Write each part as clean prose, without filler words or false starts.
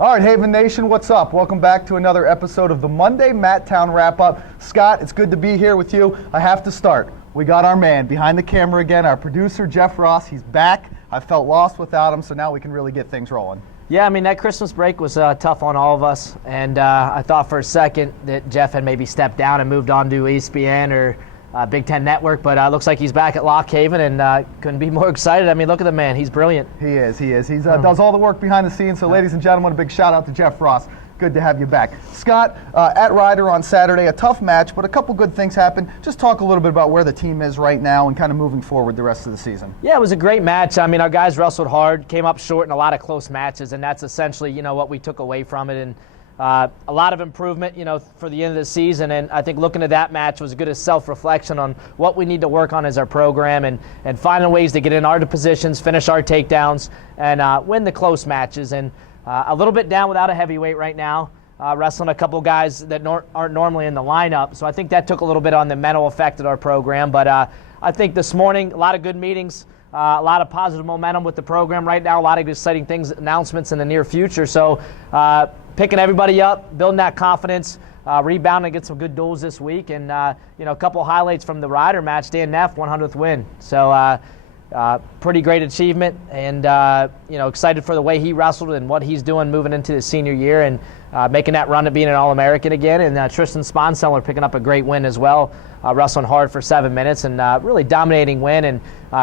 All right, Haven Nation, what's up? Welcome back to another episode of the Monday Matttown Wrap-Up. Scott, it's good to be here with you. I have to start. We got our man behind the camera again, our producer, Jeff Ross. He's back. I felt lost without him, so now we can really get things rolling. Yeah, I mean, that Christmas break was tough on all of us, and I thought for a second that Jeff had maybe stepped down and moved on to ESPN or Big Ten Network, but looks like he's back at Lock Haven and couldn't be more excited. I mean, look at the man. He's brilliant. He is. He does all the work behind the scenes. So, ladies and gentlemen, a big shout-out to Jeff Ross. Good to have you back. Scott, at Ryder on Saturday, a tough match, but a couple good things happened. Just talk a little bit about where the team is right now and kind of moving forward the rest of the season. Yeah, it was a great match. I mean, our guys wrestled hard, came up short in a lot of close matches, and that's essentially, what we took away from it. And a lot of improvement, for the end of the season. And I think looking at that match was a good self-reflection on what we need to work on as our program and finding ways to get in our positions, finish our takedowns, and win the close matches. And a little bit down without a heavyweight right now, wrestling a couple guys that aren't normally in the lineup. So I think that took a little bit on the mental effect of our program. But I think this morning, a lot of good meetings, a lot of positive momentum with the program right now, a lot of exciting things, announcements in the near future. So picking everybody up, building that confidence, rebounding, get some good duels this week. And, a couple highlights from the Ryder match, Dan Neff, 100th win. So pretty great achievement, and excited for the way he wrestled and what he's doing moving into his senior year and making that run to being an All-American again. And Tristan Sponseller picking up a great win as well, wrestling hard for 7 minutes and really dominating win and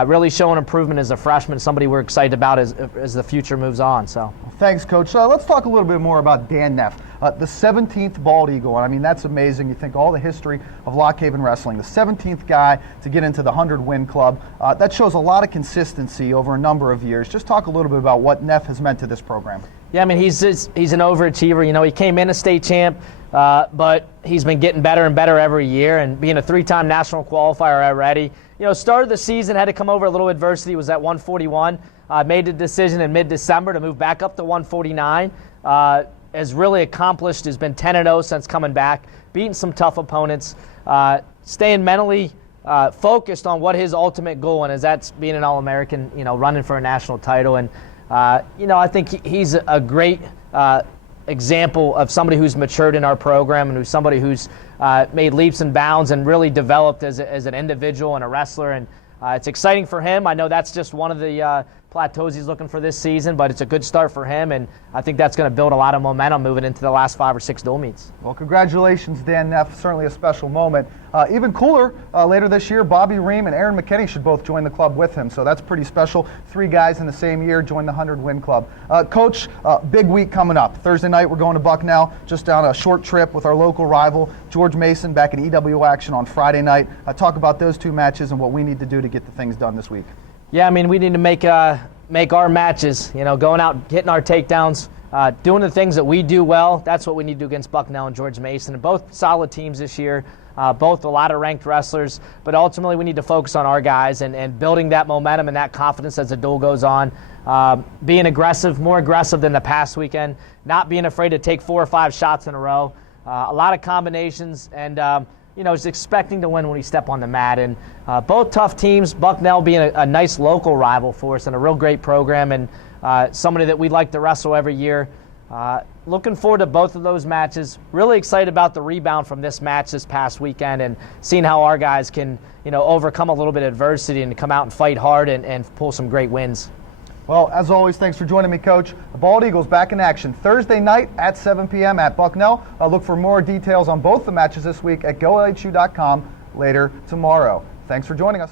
really showing improvement as a freshman, somebody we're excited about as the future moves on. So thanks, Coach. Let's talk a little bit more about Dan Neff, the 17th bald eagle. I mean, that's amazing. You think all the history of Lock Haven wrestling, the 17th guy to get into the 100-win club. That shows a lot of consistency over a number of years. Just talk a little bit about what Neff has meant to this program. Yeah, I mean, he's an overachiever. He came in a state champ, but he's been getting better and better every year and being a 3-time national qualifier already. Started the season, had to come over a little adversity, was at 141. Made the decision in mid-December to move back up to 149. Has really accomplished, has been 10-0 since coming back, beating some tough opponents, staying mentally focused on what his ultimate goal is, that's being an All-American, running for a national title. And I think he's a great example of somebody who's matured in our program and who's somebody who's made leaps and bounds and really developed as an individual and a wrestler. And it's exciting for him. I know that's just one of the plateaus he's looking for this season, but it's a good start for him, and I think that's going to build a lot of momentum moving into the last 5 or 6 dual meets. Well, congratulations, Dan Neff. Certainly a special moment. Even cooler, later this year, Bobby Ream and Aaron McKinney should both join the club with him, so that's pretty special. 3 guys in the same year join the 100-win club. Coach, big week coming up. Thursday night, we're going to Bucknell, just down a short trip with our local rival, George Mason, back in EW action on Friday night. Talk about those 2 matches and what we need to do to get the things done this week. Yeah, I mean, we need to make our matches, going out, hitting our takedowns, doing the things that we do well. That's what we need to do against Bucknell and George Mason. And both solid teams this year, both a lot of ranked wrestlers. But ultimately, we need to focus on our guys and building that momentum and that confidence as the duel goes on. Being aggressive, more aggressive than the past weekend. Not being afraid to take 4 or 5 shots in a row. A lot of combinations and is expecting to win when we step on the mat. And both tough teams, Bucknell being a nice local rival for us and a real great program and somebody that we'd like to wrestle every year. Looking forward to both of those matches. Really excited about the rebound from this match this past weekend and seeing how our guys can, overcome a little bit of adversity and come out and fight hard and pull some great wins. Well, as always, thanks for joining me, Coach. The Bald Eagles back in action Thursday night at 7 p.m. at Bucknell. Look for more details on both the matches this week at golhu.com later tomorrow. Thanks for joining us.